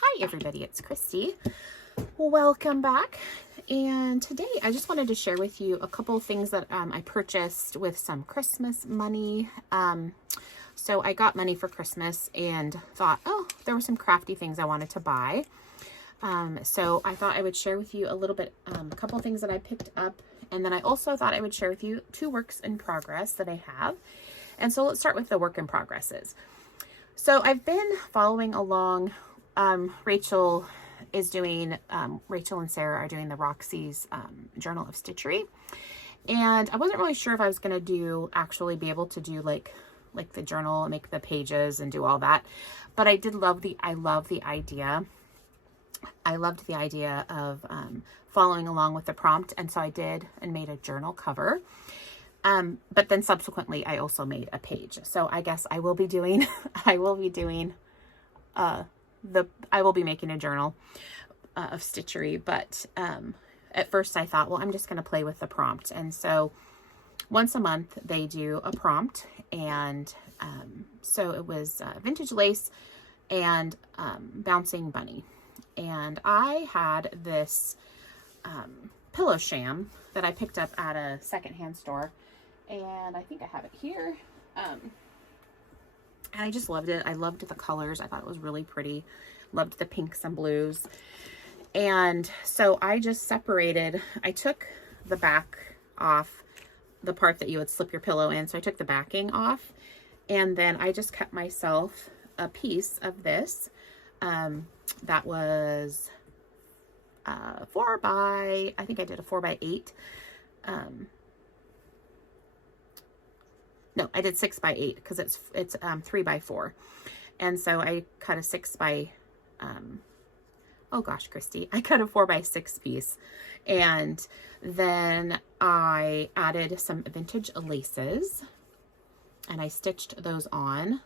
Hi everybody, it's Christy. Welcome back. And today I just wanted to share with you a couple of things that I purchased with some Christmas money. So I got money for Christmas and thought, oh, there were some crafty things I wanted to buy. So I thought I would share with you a little bit, a couple of things that I picked up. And then I also thought I would share with you 2 works in progress that I have. And so let's start with the work in progresses. So I've been following along. Rachel and Sarah are doing the Roxy's Journal of Stitchery. And I wasn't really sure if I was going to actually be able to do like the journal and make the pages and do all that. But I love the idea. I loved the idea of following along with the prompt. And so I did and made a journal cover. But then subsequently I also made a page. So I guess I will be making a journal of Stitchery, but at first I thought, well, I'm just going to play with the prompt. And so once a month they do a prompt, and so it was vintage lace and bouncing bunny. And I had this pillow sham that I picked up at a secondhand store, and I think I have it here. And I just loved it. I loved the colors. I thought it was really pretty. Loved the pinks and blues. And so I just separated, I took the back off, the part that you would slip your pillow in. So I took the backing off, and then I just cut myself a piece of this. That was 4 by, I think I did a 4 by 8. No, I did 6 by 8 because it's 3 by 4. And so I cut a 6 by, oh gosh, Christy, I cut a 4 by 6 piece. And then I added some vintage laces and I stitched those on.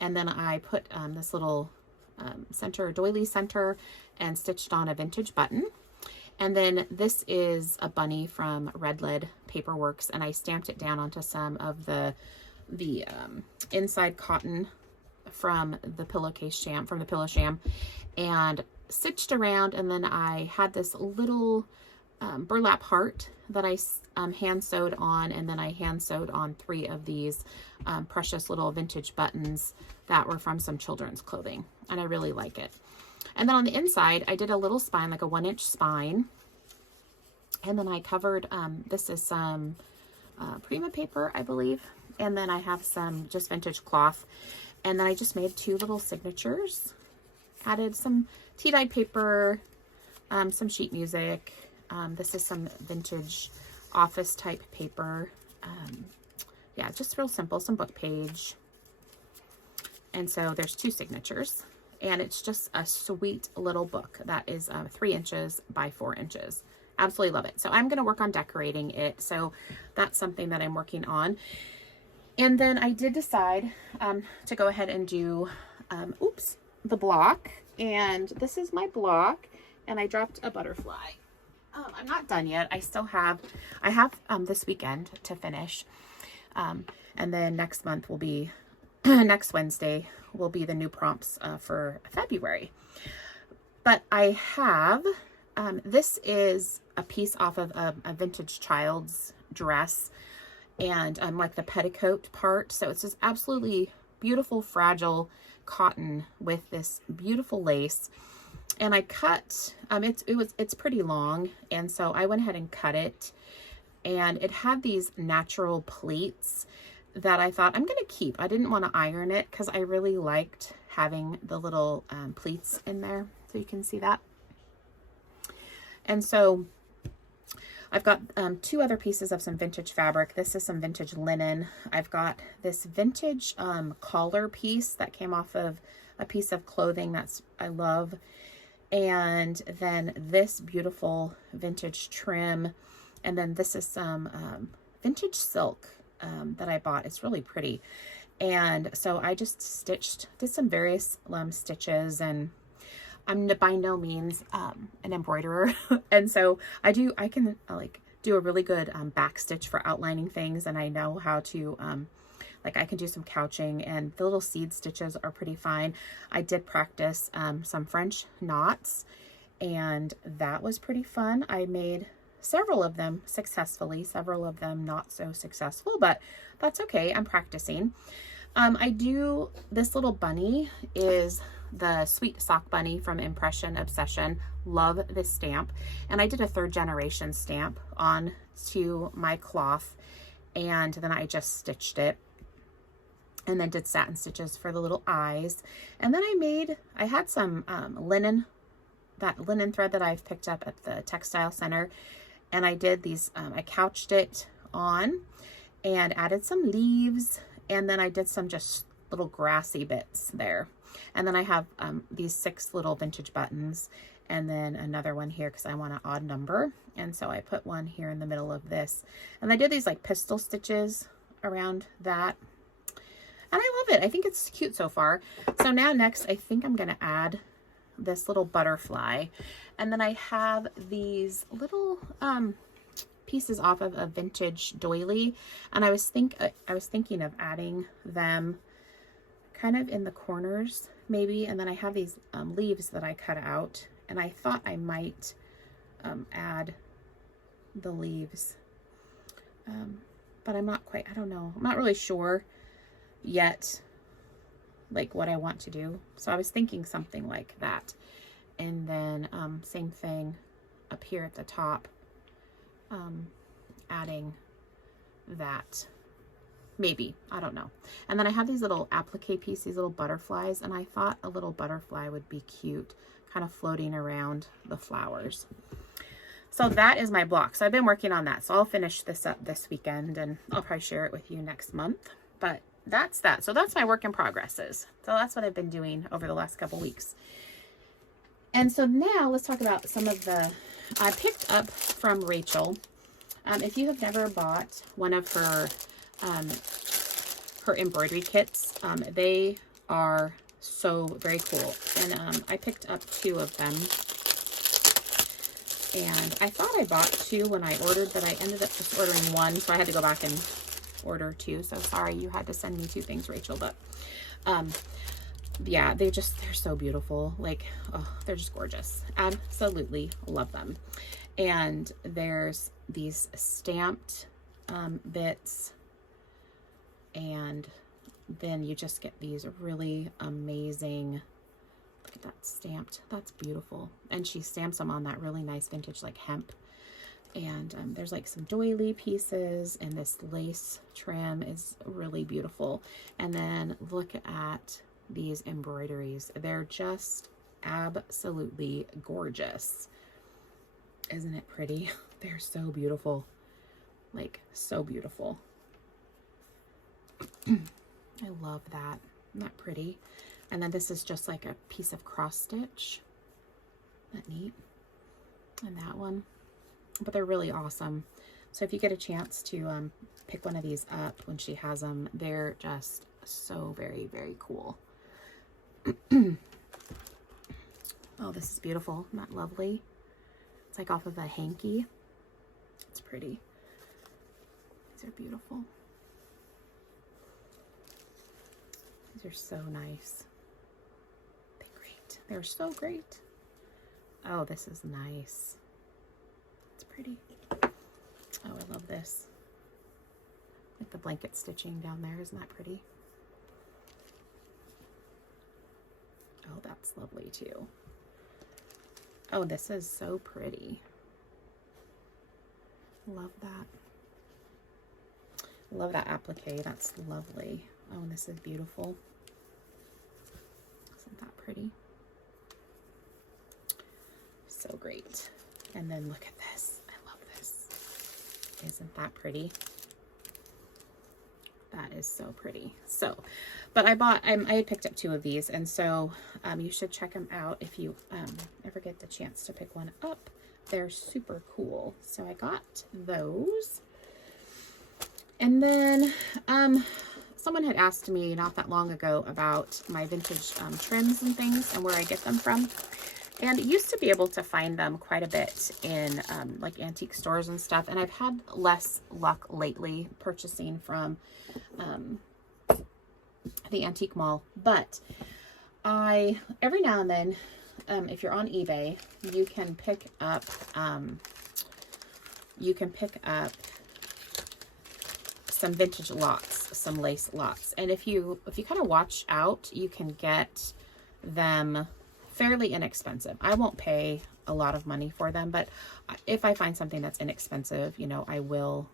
And then I put this little doily center and stitched on a vintage button. And then this is a bunny from Red Lead Paperworks, and I stamped it down onto some of the inside cotton from the pillowcase sham, from the pillow sham, and stitched around. And then I had this little burlap heart that I hand sewed on, and then I hand sewed on 3 of these precious little vintage buttons that were from some children's clothing, and I really like it. And then on the inside, I did a little spine, like a 1-inch spine. And then I covered, this is some Prima paper, I believe. And then I have some just vintage cloth. And then I just made 2 little signatures. Added some tea-dyed paper, some sheet music. This is some vintage office type paper. Yeah, just real simple, some book page. And so there's 2 signatures. And it's just a sweet little book that is 3 inches by 4 inches. Absolutely love it. So I'm going to work on decorating it. So that's something that I'm working on. And then I did decide to go ahead and do, the block. And this is my block. And I dropped a butterfly. I'm not done yet. I have this weekend to finish. And then next month will be, next Wednesday will be the new prompts for February. But I have, this is a piece off of a vintage child's dress, and like the petticoat part. So it's this absolutely beautiful, fragile cotton with this beautiful lace. And I cut, it's pretty long. And so I went ahead and cut it, and it had these natural pleats that I thought I'm going to keep. I didn't want to iron it because I really liked having the little pleats in there. So you can see that. And so I've got 2 other pieces of some vintage fabric. This is some vintage linen. I've got this vintage collar piece that came off of a piece of clothing I love. And then this beautiful vintage trim. And then this is some vintage silk that I bought. It's really pretty. And so I just did some various stitches, and I'm by no means an embroiderer. And so I can do a really good back stitch for outlining things, and I know how to like I can do some couching, and the little seed stitches are pretty fine. I did practice some French knots, and that was pretty fun. I made several of them successfully, several of them not so successful, but that's okay. I'm practicing. This little bunny is the Sweet Sock Bunny from Impression Obsession. Love this stamp. And I did a 3rd generation stamp on to my cloth, and then I just stitched it, and then did satin stitches for the little eyes. And then I had some linen, that linen thread that I've picked up at the textile center, and I did these, I couched it on and added some leaves, and then I did some just little grassy bits there. And then I have these 6 little vintage buttons, and then another one here because I want an odd number. And so I put one here in the middle of this. And I did these like pistol stitches around that. And I love it. I think it's cute so far. So now next, I think I'm going to add this little butterfly. And then I have these little pieces off of a vintage doily. And I was thinking of adding them kind of in the corners maybe. And then I have these leaves that I cut out, and I thought I might add the leaves, but I'm not quite, I don't know, I'm not really sure yet like what I want to do. So I was thinking something like that. And then same thing up here at the top, adding that. Maybe, I don't know. And then I have these little applique pieces, these little butterflies, and I thought a little butterfly would be cute, kind of floating around the flowers. So that is my block. So I've been working on that. So I'll finish this up this weekend, and I'll probably share it with you next month. But that's that. So that's my work in progresses. So that's what I've been doing over the last couple weeks. And so now let's talk about some of the, I picked up from Rachel. If you have never bought one of her embroidery kits, they are so very cool. And I picked up 2 of them. And I thought I bought 2 when I ordered, but I ended up just ordering 1. So I had to go back and order 2. So sorry you had to send me 2 things, Rachel. But yeah, they're so beautiful. Like, oh, they're just gorgeous. Absolutely love them. And there's these stamped bits, and then you just get these really amazing, look at that stamped, that's beautiful. And she stamps them on that really nice vintage like hemp. And there's like some doily pieces, and this lace trim is really beautiful. And then look at these embroideries. They're just absolutely gorgeous. Isn't it pretty? They're so beautiful. Like, so beautiful. I love that. Isn't that pretty? And then this is just like a piece of cross stitch. Isn't that neat? And that one. But they're really awesome. So if you get a chance to pick one of these up when she has them, they're just so very, very cool. Oh, this is beautiful. Isn't that lovely? It's like off of a hanky. It's pretty. These are beautiful. These are so nice. They're great. They're so great. Oh, this is nice. It's pretty. Oh, I love this. Like the blanket stitching down there. Isn't that pretty? Oh, that's lovely too. Oh, this is so pretty. Love that. Love that applique. That's lovely. Oh, and this is beautiful. Isn't that pretty? So great. And then look at this. I love this. Isn't that pretty? That is so pretty. So, but I had picked up 2 of these, and so you should check them out if you ever get the chance to pick one up. They're super cool. So I got those. And then someone had asked me not that long ago about my vintage trims and things and where I get them from. And I used to be able to find them quite a bit in like antique stores and stuff. And I've had less luck lately purchasing from the antique mall. But every now and then, if you're on eBay, you can pick up some vintage lots, some lace lots. And if you kind of watch out, you can get them fairly inexpensive. I won't pay a lot of money for them, but if I find something that's inexpensive, you know, I will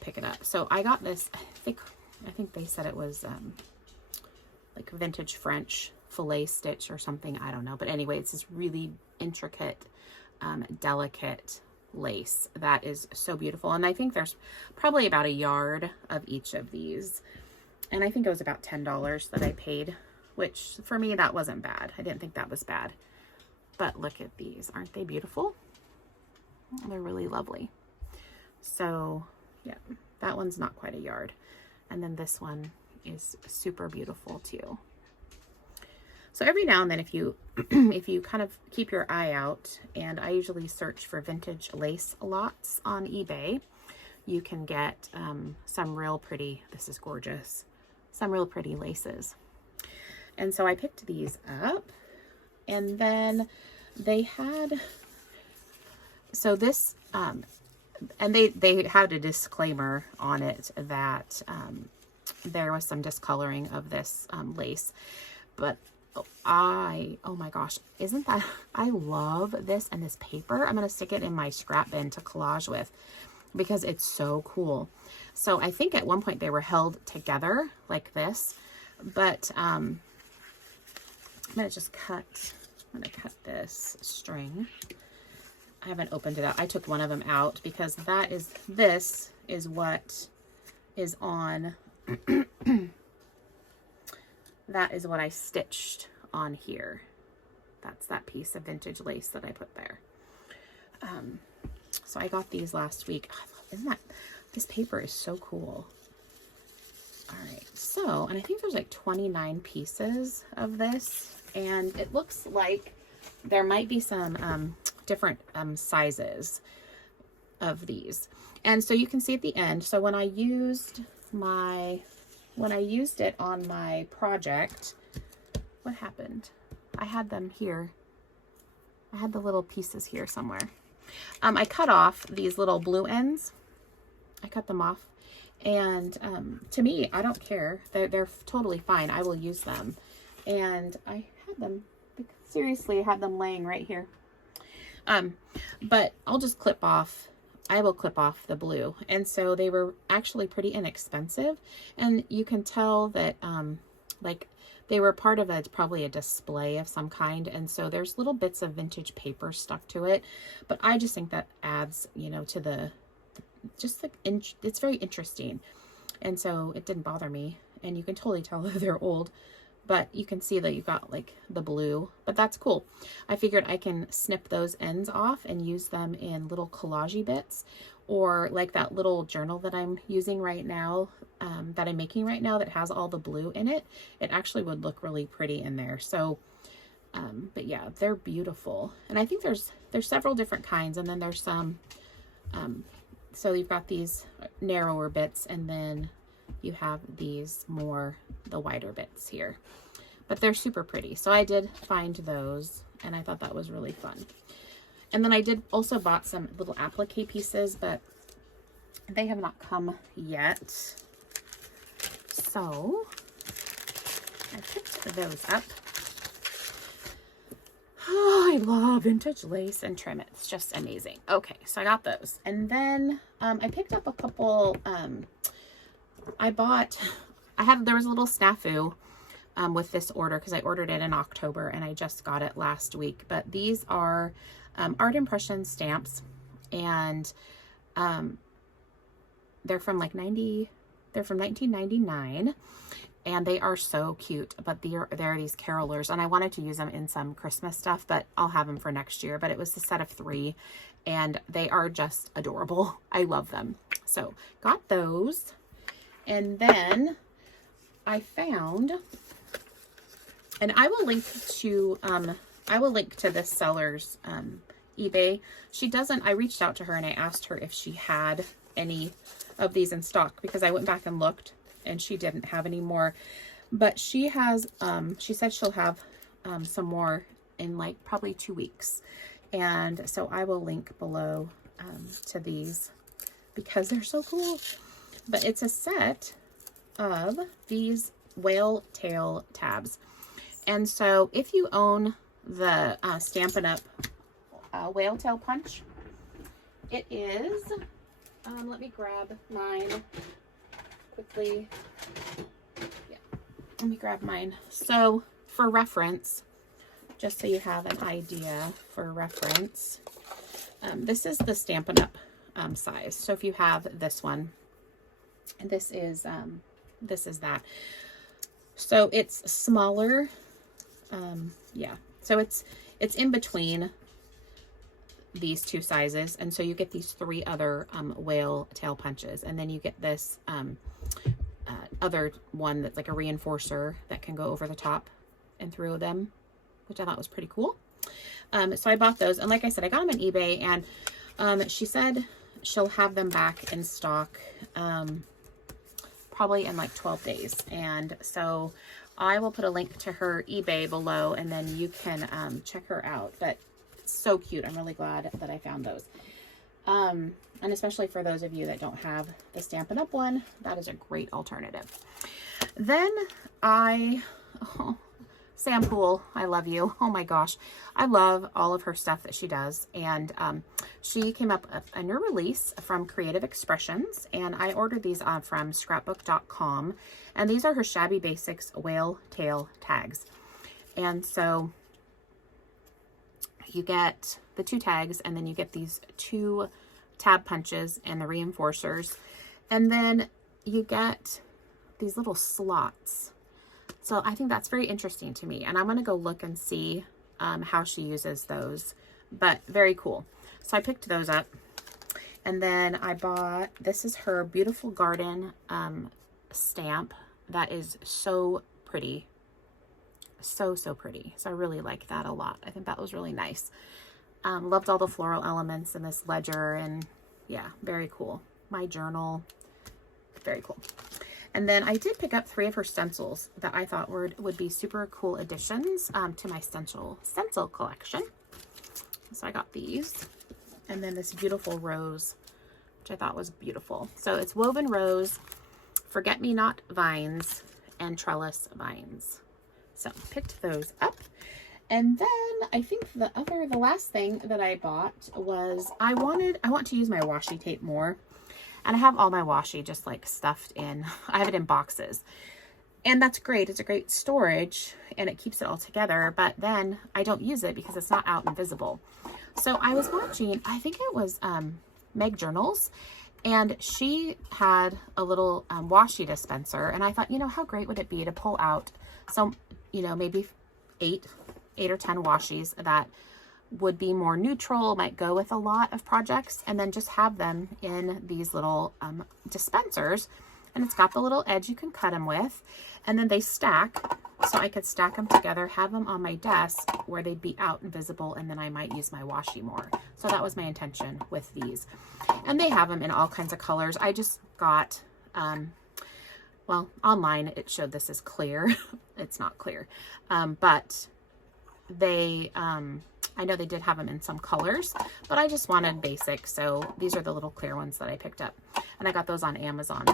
pick it up. So I got this, I think they said it was like vintage French fillet stitch or something. I don't know. But anyway, it's this really intricate, delicate lace that is so beautiful. And I think there's probably about a yard of each of these. And I think it was about $10 that I paid, which for me, that wasn't bad. I didn't think that was bad. But look at these. Aren't they beautiful? They're really lovely. So yeah, that one's not quite a yard. And then this one is super beautiful too. So every now and then, if you kind of keep your eye out, and I usually search for vintage lace lots on eBay, you can get some real pretty, this is gorgeous, some real pretty laces. And so I picked these up, and then they had, so this, and they had a disclaimer on it that there was some discoloring of this lace, but oh my gosh, isn't that, I love this and this paper. I'm going to stick it in my scrap bin to collage with because it's so cool. So I think at one point they were held together like this, but I'm going to just cut, I'm going to cut this string. I haven't opened it up. I took one of them out because this is what is on, that is what I stitched on here. That's that piece of vintage lace that I put there. So I got these last week. Isn't that, this paper is so cool. All right, so, and I think there's like 29 pieces of this, and it looks like there might be some different sizes of these. And so you can see at the end, so when I used it on my project, what happened? I had them here. I had the little pieces here somewhere. I cut off these little blue ends. I cut them off. And to me, I don't care. They're totally fine. I will use them. And I had them, seriously, I had them laying right here. But I'll just clip off, I will clip off the blue. And so they were actually pretty inexpensive. And you can tell that like they were part of probably a display of some kind. And so there's little bits of vintage paper stuck to it. But I just think that adds, you know, to the just like, it's very interesting. And so it didn't bother me. And you can totally tell that they're old. But you can see that you've got like the blue, but that's cool. I figured I can snip those ends off and use them in little collage bits, or like that little journal that I'm using right now, that I'm making right now that has all the blue in it. It actually would look really pretty in there. So, but yeah, they're beautiful. And I think there's several different kinds, and then there's some, so you've got these narrower bits, and then you have these the wider bits here, but they're super pretty. So I did find those, and I thought that was really fun. And then I did also bought some little applique pieces, but they have not come yet. So I picked those up. Oh, I love vintage lace and trim. It's just amazing. Okay, so I got those. And then I picked up a couple, there was a little snafu with this order because I ordered it in October and I just got it last week. But these are art impression stamps, and they're from like 1999, and they are so cute. But they're these carolers, and I wanted to use them in some Christmas stuff, but I'll have them for next year. But it was a set of 3, and they are just adorable. I love them. So got those. And then I found, and I will link to this seller's eBay. I reached out to her and I asked her if she had any of these in stock, because I went back and looked, and she didn't have any more, but she has, she said she'll have some more in like probably 2 weeks. And so I will link below to these because they're so cool. But it's a set of these whale tail tabs. And so if you own the Stampin' Up! Whale tail punch, it is, let me grab mine quickly. Yeah, let me grab mine. So for reference, just so you have an idea for reference, this is the Stampin' Up! Size. So if you have this one, and this is that. So it's smaller. Yeah. So it's in between these two sizes, and so you get these 3 other whale tail punches, and then you get this other one that's like a reinforcer that can go over the top and through them, which I thought was pretty cool. So I bought those, and like I said, I got them on eBay, and she said she'll have them back in stock probably in like 12 days. And so I will put a link to her eBay below, and then you can check her out. But it's so cute. I'm really glad that I found those. And especially for those of you that don't have the Stampin' Up! One, that is a great alternative. Then Sam Poole, I love you. Oh my gosh. I love all of her stuff that she does. And she came up with a new release from Creative Expressions, and I ordered these from scrapbook.com. And these are her Shabby Basics whale tail tags. And so you get the 2 tags, and then you get these 2 tab punches and the reinforcers. And then you get these little slots. So I think that's very interesting to me, and I'm going to go look and see how she uses those, but very cool. So I picked those up, and then I bought, this is her Beautiful Garden stamp that is so pretty. So pretty. So I really like that a lot. I think that was really nice. Loved all the floral elements in this ledger, and yeah, very cool. My journal, very cool. And then I did pick up 3 of her stencils that I thought would be super cool additions to my stencil collection. So I got these, and then this beautiful rose, which I thought was beautiful. So it's woven rose, forget-me-not vines, and trellis vines. So picked those up. And then I think the last thing that I bought was I want to use my washi tape more. And I have all my washi just like stuffed in. I have it in boxes. And that's great. It's a great storage, and it keeps it all together. But then I don't use it because it's not out and visible. So I was watching, I think it was Meg Journals, and she had a little washi dispenser. And I thought, you know, how great would it be to pull out some, you know, maybe 8 or 10 washis that would be more neutral, might go with a lot of projects, and then just have them in these little dispensers. And it's got the little edge you can cut them with, and then they stack, so I could stack them together, have them on my desk where they'd be out and visible, and then I might use my washi more. So that was my intention with these. And they have them in all kinds of colors. I just got, well, online it showed this is clear. It's not clear, but they, I know they did have them in some colors, but I just wanted basic. So these are the little clear ones that I picked up, and I got those on Amazon.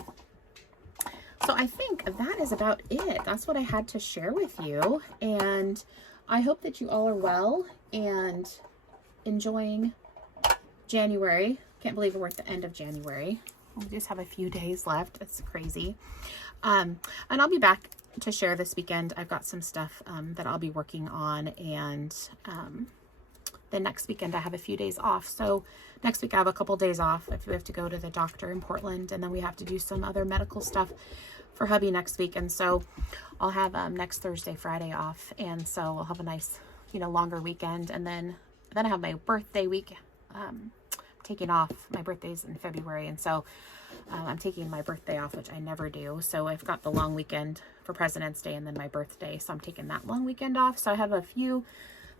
So I think that is about it. That's what I had to share with you. And I hope that you all are well and enjoying January. Can't believe we're at the end of January. We just have a few days left. It's crazy. And I'll be back to share this weekend. I've got some stuff that I'll be working on, and then next weekend I have a few days off. So next week I have a couple days off if we have to go to the doctor in Portland, and then we have to do some other medical stuff for hubby next week. And so I'll have next Thursday, Friday off, and so I'll have a nice, you know, longer weekend. And then I have my birthday week. Taking off. My birthday's in February, and so I'm taking my birthday off, which I never do. So I've got the long weekend for President's Day and then my birthday, so I'm taking that long weekend off. So I have a few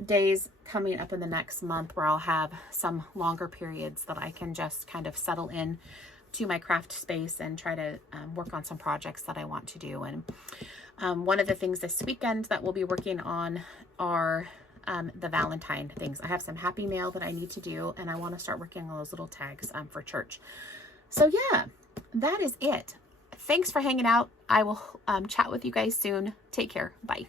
days coming up in the next month where I'll have some longer periods that I can just kind of settle in to my craft space and try to work on some projects that I want to do. And one of the things this weekend that we'll be working on are the Valentine things. I have some happy mail that I need to do, and I want to start working on those little tags for church. So yeah, that is it. Thanks for hanging out. I will chat with you guys soon. Take care. Bye.